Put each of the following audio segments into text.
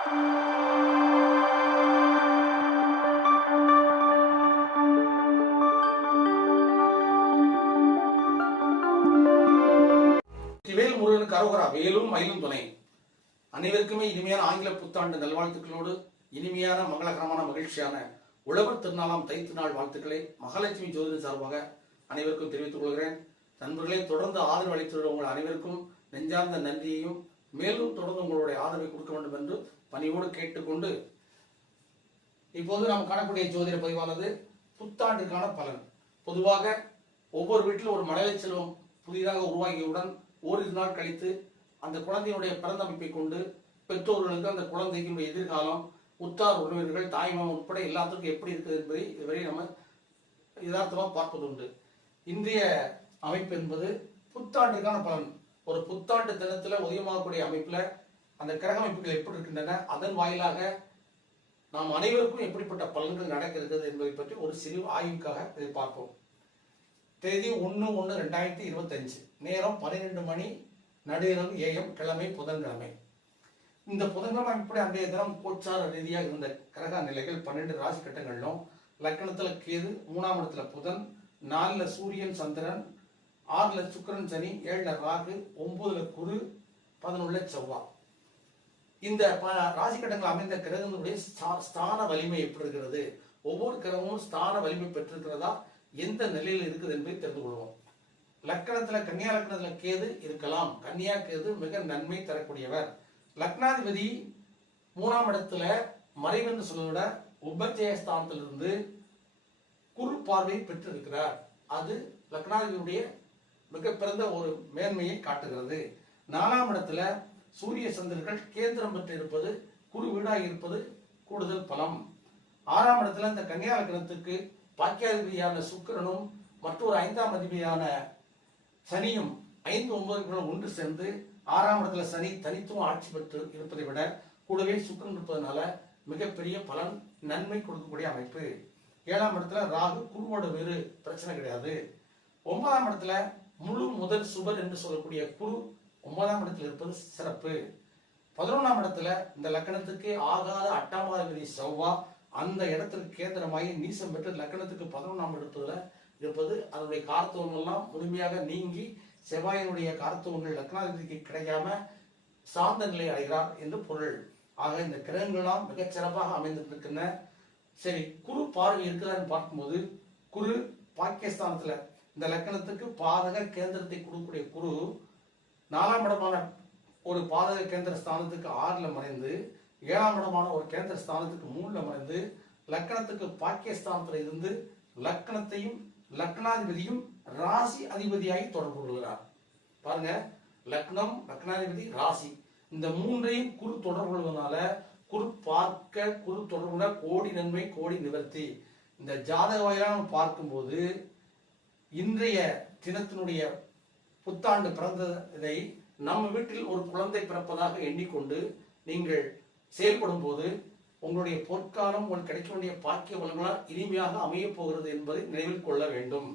வேல் முருகனுக்கு வேலும் மயிலும் துணை. அனைவருக்குமே இனிமையான ஆங்கில புத்தாண்டு நல்வாழ்த்துக்களோடு இனிமையான மங்களகரமான மகிழ்ச்சியான உழவர் திருநாளாம் தைத்து நாள் வாழ்த்துக்களை மகாலட்சுமி ஜோதிட சார்பாக அனைவருக்கும் தெரிவித்துக் கொள்கிறேன். நண்பர்களே தொடர்ந்து ஆதரவு அளித்துள்ள உங்கள் அனைவருக்கும் நெஞ்சார்ந்த நன்றியையும் மேலும் தொடர்ந்து உங்களுடைய ஆதரவை கொடுக்க வேண்டும் என்று பணியோடு கேட்டுக்கொண்டு இப்போது நாம் காணக்கூடிய ஜோதிட பதிவானது புத்தாண்டுக்கான பலன். பொதுவாக ஒவ்வொரு வீட்டிலும் ஒரு மலையை செல்வம் புதிதாக உருவாகியவுடன் ஓரிரு நாள் கழித்து அந்த குழந்தையினுடைய பிறந்த அமைப்பை கொண்டு பெற்றோர்களுக்கு அந்த குழந்தைகளுடைய எதிர்காலம் உற்றார் உறவினர்கள் தாய்மாம் உட்பட எல்லாத்துக்கும் எப்படி இருக்குது என்பதை இதுவரை நம்ம யதார்த்தமாக பார்ப்பது உண்டு அமைப்பு என்பது புத்தாண்டுக்கான பலன். ஒரு புத்தாண்டு தினத்துல உதயமாகக்கூடிய அமைப்புல அந்த கிரக அமைப்புகள் எப்படி இருக்கின்றன அதன் வாயிலாக நாம் அனைவருக்கும் எப்படிப்பட்ட பலன்கள் நடக்கிறது என்பதை பற்றி ஒரு சிறு ஆய்வுக்காக இதை பார்ப்போம். தேதி ஒன்று ஒன்று ரெண்டாயிரத்தி இருபத்தஞ்சு. நேரம் பன்னிரெண்டு மணி நடுநிலம் ஏஎம் கிழமை புதன்கிழமை. இந்த புதன்கிழமை இப்படி அன்றைய தினம் கோச்சார ரீதியாக இருந்த கிரக நிலைகள் பன்னெண்டு ராசி கட்டங்களிலும் லக்கணத்துல கேது மூணாம் இடத்துல புதன் நாலுல சூரியன் சந்திரன் ஆறுல சுக்கிரன் சனி ஏழுல ராகு ஒன்பதுல குரு பதினொன்றுல செவ்வாய் இந்த ப- ராசி கட்டங்கள் அமைந்த கிரகங்களுடைய ஸ்தா- ஸ்தான வலிமை எப்படி இருக்கிறது? ஒவ்வொரு கிரகமும் ஸ்தான வலிமை பெற்றிருக்கிறதா? எந்த நிலையில் இருக்குது என்பதை தெரிந்து கொள்வோம். லக்கணத்துல கன்னியா லக்னத்துல கேது இருக்கலாம். கன்னியா கேது மிக நன்மை தரக்கூடியவர். லக்னாதிபதி மூணாம் இடத்துல மறைவென்று சொல்வதை விட உபஜயஸ்தானத்திலிருந்து குரு பார்வை பெற்றிருக்கிறார். அது லக்னாதிபதியுடைய மிகப்பிறந்த ஒரு மேன்மையை காட்டுகிறது. நாலாம் இடத்துல சூரிய சந்திரர்கள் கேந்திரம் பெற்று இருப்பது குரு வீடாக இருப்பது கூடுதல் பலம். ஆறாம் இடத்துல இந்த கன்னியா லக்னத்துக்கு பாக்கியாதிபதியான சுக்கிரனும் மற்றொரு ஐந்தாம் அதிபதியான சனியும் ஐந்து ஒன்பது ஒன்று சேர்ந்து ஆறாம் இடத்துல சனி தனித்துவம் ஆட்சி பெற்று இருப்பதை விட கூடவே சுக்கிரன் இருப்பதனால மிகப்பெரிய பலன் நன்மை கொடுக்கக்கூடிய அமைப்பு. ஏழாம் இடத்துல ராகு குருவோட வேறு பிரச்சனை கிடையாது. ஒன்பதாம் இடத்துல முழு முதல் சுபர் என்று சொல்லக்கூடிய குரு ஒன்பதாம் இடத்தில் இருப்பது சிறப்பு. பதினொன்றாம் இடத்துல இந்த லக்கணத்துக்கு ஆகாத அட்டாமாதிபதி செவ்வா அந்த இடத்திற்கு கேந்திரமாகி நீசம் பெற்று லக்கணத்துக்கு பதினொன்றாம் இடத்துல இருப்பது அதனுடைய காரத்துவங்கள்லாம் முழுமையாக நீங்கி செவ்வாயினுடைய காரத்துவங்கள் லக்னாதிபதிக்கு கிடைக்காம சார்ந்த நிலை அடைகிறார் என்று பொருள். ஆக இந்த கிரகங்கள்லாம் மிகச் சிறப்பாக அமைந்திருக்கின்றன. சரி குரு பார்வை இருக்கிறான்னு பார்க்கும்போது குரு பாகிஸ்தானத்துல இந்த லக்கணத்துக்கு பாதக கேந்திரத்தை கொடுக்கக்கூடிய குரு நாலாம் இடமான ஒரு பாதக கேந்திர ஸ்தானத்துக்கு ஆறில் மறைந்து ஏழாம் இடமான ஒரு கேந்திர ஸ்தானத்துக்கு மூணில் மறைந்து லக்கணத்துக்கு பாக்கியஸ்தானத்தில் இருந்து லக்கணத்தையும் லக்னாதிபதியும் ராசி அதிபதியாகி தொடர்பு கொள்கிறார். பாருங்க லக்னம் லக்னாதிபதி ராசி. இந்த மூன்றையும் குரு தொடர்பு கொள்வதனால குரு பார்க்க குரு தொடர்புனா கோடி நன்மை கோடி நிவர்த்தி. இந்த ஜாதக வாயிலாக நம்ம பார்க்கும்போது இன்றைய தினத்தினுடைய புத்தாண்டு பிறந்ததை நம்ம வீட்டில் ஒரு குழந்தை பிறப்பதாக எண்ணிக்கொண்டு நீங்கள் செயல்படும் போது உங்களுடைய பொற்காலம் உங்களுக்கு கிடைக்க வேண்டிய பாக்கிய வளங்களால் இனிமையாக அமைய போகிறது என்பதை நினைவில் கொள்ள வேண்டும்.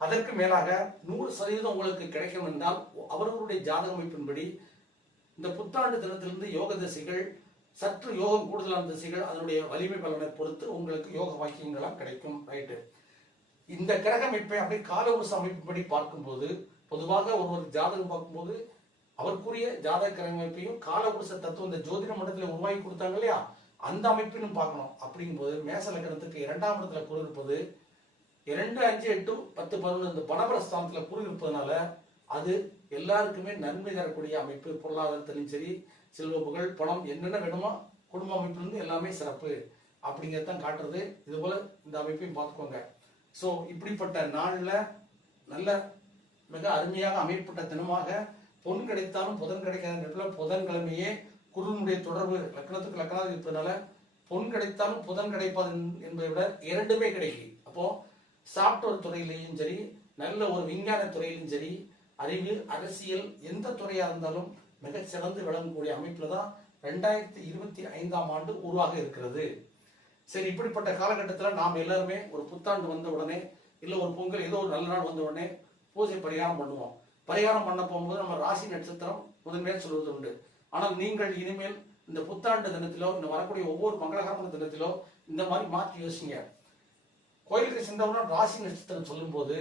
அதற்கு மேலாக நூறு சதவீதம் உங்களுக்கு கிடைக்கும் என்றால் அவரவருடைய ஜாதக அமைப்பின்படி இந்த புத்தாண்டு தினத்திலிருந்து யோக திசைகள் சற்று யோகம் கூடுதலான திசைகள் அதனுடைய வலிமை பலனை பொறுத்து உங்களுக்கு யோக வாக்கியங்களாம் கிடைக்கும். ரைட்டு. இந்த கிரக அமைப்பை அப்படியே காலவருஷ அமைப்புப்படி பார்க்கும்போது பொதுவாக ஒருவர் ஜாதகம் பார்க்கும்போது அவருக்குரிய ஜாதக கிரக அமைப்பையும் காலவருஷ தத்துவம் இந்த ஜோதிட மண்டலத்தில் உருவாக்கி கொடுத்தாங்க இல்லையா? அந்த அமைப்பினும் பார்க்கணும். அப்படிங்கும்போது மேச லக்கணத்துக்கு இரண்டாம் இடத்துல குரு இருப்பது இரண்டு அஞ்சு எட்டு பத்து பதினொன்று இந்த பணபரஸ்தானத்துல குரு இருப்பதனால அது எல்லாருக்குமே நன்மை தரக்கூடிய அமைப்பு. பொருளாதாரத்திலும் சரி செல்வ புகழ் பணம் என்னென்ன வேணுமோ குடும்ப அமைப்புலேருந்து எல்லாமே சிறப்பு. அப்படிங்கிறதான் காட்டுறது. இதுபோல் இந்த அமைப்பையும் பார்த்துக்கோங்க. ஸோ இப்படிப்பட்ட நாளில் நல்ல மிக அருமையாக அமைப்பட்ட தினமாக பொன் கிடைத்தாலும் புதன் கிடைக்காத நேரத்தில் புதன்கிழமையே குருவினுடைய தொடர்பு லக்னத்துக்கு லக்னாக இருப்பதனால பொன் கிடைத்தாலும் புதன் கிடைப்பாது என்பதை விட இரண்டுமே கிடைக்கும் அப்போ சாப்ட்வேர் துறையிலையும் சரி நல்ல ஒரு விஞ்ஞான துறையிலும் சரி அறிவு அரசியல் எந்த துறையாக இருந்தாலும் மிகச் சிறந்து விளங்கக்கூடிய அமைப்பில் தான் ரெண்டாயிரத்தி இருபத்தி ஐந்தாம் ஆண்டு உருவாக இருக்கிறது. சரி இப்படிப்பட்ட காலகட்டத்தில் நாம் எல்லாருமே ஒரு புத்தாண்டு வந்த உடனே இல்லை ஒரு பொங்கல் ஏதோ ஒரு நல்ல நாள் வந்த உடனே பூஜை பரிகாரம் பண்ணுவோம். பரிகாரம் பண்ண போகும்போது நம்ம ராசி நட்சத்திரம் முதன்மையாக சொல்வது உண்டு. ஆனால் நீங்கள் இனிமேல் இந்த புத்தாண்டு தினத்திலோ இந்த வரக்கூடிய ஒவ்வொரு மங்களகரமான தினத்திலோ இந்த மாதிரி மாற்றி யோசிங்க. கோயிலுக்கு சென்றவங்க ராசி நட்சத்திரம் சொல்லும்போது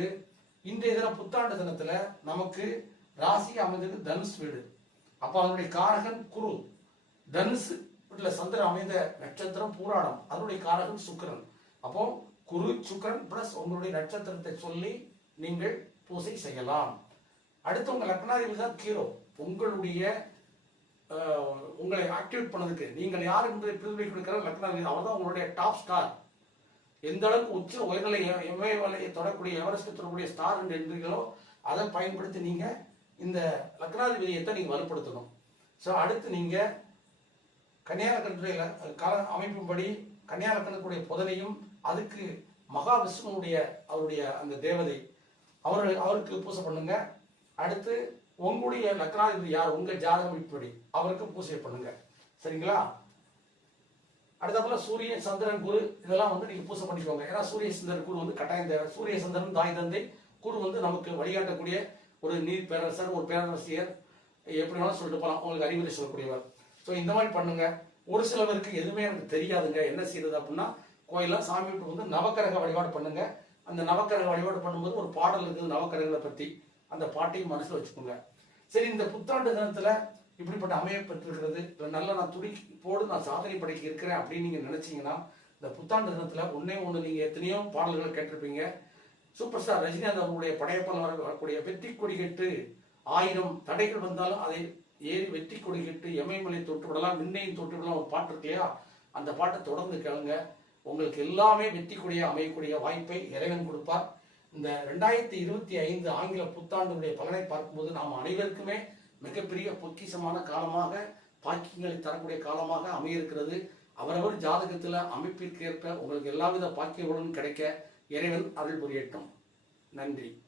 இன்றைய தினம் புத்தாண்டு தினத்துல நமக்கு ராசி அமைந்தது தனுஷ் வீடு. அப்ப அதனுடைய காரகன் குரு. தனுசு வீட்டுல சந்திரன் அமைந்த நட்சத்திரம் பூராடம் அதனுடைய காரகம் சுக்கிரன். அப்போ குரு சுக்கிரன் பிளஸ் உங்களுடைய நட்சத்திரத்தை சொல்லி நீங்கள் பூசை செய்யலாம். அடுத்து உங்க லக்னாதிபதி தான் கீரோ. உங்களுடைய உங்களை ஆக்டிவேட் பண்ணதுக்கு. நீங்கள் யார் என்பதை பிரதிபலிக்க கொடுக்கிற லக்னாதிபதி. அவர் தான் உங்களுடைய டாப் ஸ்டார் எந்த அளவுக்கு உச்ச உயர்நிலை இமயமலையை தொடக்கூடிய எவரெஸ்ட் தொடக்கூடிய ஸ்டார் என்று எண்கிறீர்களோ அதை பயன்படுத்தி நீங்க இந்த லக்னாதிபதியத்தை நீங்க வலுப்படுத்தணும். ஸோ அடுத்து நீங்கள் கன்னியாகுமரி கால அமைப்பின்படி கன்னியாகுமரிக்குடைய புதனையும் அதுக்கு மகாவிஷ்ணுனுடைய அவருடைய அந்த தேவதை அவர் அவருக்கு பூசை பண்ணுங்க. அடுத்து உங்களுடைய லக்னாதிபதி யார்? உங்க ஜாதகம் இப்படி. அவருக்கு பூஜை பண்ணுங்க. சரிங்களா? அடுத்தப்பல சூரியன் சந்திரன் குரு இதெல்லாம் வந்து நீங்க பூசை பண்ணிக்கோங்க. ஏன்னா சூரிய சந்திரன் குரு வந்து கட்டாயம் தேவை. சூரிய சந்திரன் தாய் தந்தை குரு வந்து நமக்கு வழிகாட்டக்கூடிய ஒரு நீர் பேரரசர் ஒரு பேரரசியர் எப்படி வேணாலும் சொல்லிட்டு போகலாம் உங்களுக்கு அறிவுரை சொல்லக்கூடியவர். ஸோ இந்த மாதிரி பண்ணுங்க. ஒரு சிலவருக்கு எதுவுமே எனக்கு தெரியாதுங்க. என்ன செய்யறது அப்படின்னா கோயிலில் சாமி வீட்டுக்கு வந்து நவக்கிரக வழிபாடு பண்ணுங்க. அந்த நவக்கிரக வழிபாடு பண்ணும்போது ஒரு பாடல் இருக்குது நவக்கிரகங்களை பற்றி அந்த பாட்டையும் மனசில் வச்சுக்கோங்க. சரி இந்த புத்தாண்டு தினத்தில் இப்படிப்பட்ட அமைய பெற்றிருக்கிறது இல்லை நல்ல நான் துடிப்போடு நான் சாதனை படைக்க இருக்கிறேன் அப்படின்னு நீங்கள் நினச்சிங்கன்னா இந்த புத்தாண்டு தினத்தில் ஒன்றே ஒன்று நீங்கள் எத்தனையோ பாடல்களை கேட்டிருப்பீங்க. சூப்பர் ஸ்டார் ரஜினிகாந்த் அவர்களுடைய படையப்பால் வரக்கூடிய வெற்றி கொடி கெட்டு ஆயிரம் தடைகள் வந்தாலும் அதை ஏன் வெற்றி கொடி எமயமலை தொட்டு விடலாம் விண்ணையும் தொட்டு விடலாம் ஒரு பாட்டு இருக்கு இல்லையா? அந்த பாட்டை தொடர்ந்து கேளுங்க. உங்களுக்கு எல்லாமே வெற்றி அமையக்கூடிய வாய்ப்பை இறைவன் கொடுப்பார். இந்த ரெண்டாயிரத்தி இருபத்தி ஐந்து ஆங்கில புத்தாண்டுடைய பலனை பார்க்கும்போது நாம் அனைவருக்குமே மிகப்பெரிய பொக்கிஷமான காலமாக பாக்கியங்களை தரக்கூடிய காலமாக அமைய இருக்கிறது அவரவர் ஜாதகத்தில் அமைப்பிற்கு ஏற்ப உங்களுக்கு எல்லாவித பாக்கியங்களும் கிடைக்க இறைவன் அருள் புரியட்டும். நன்றி.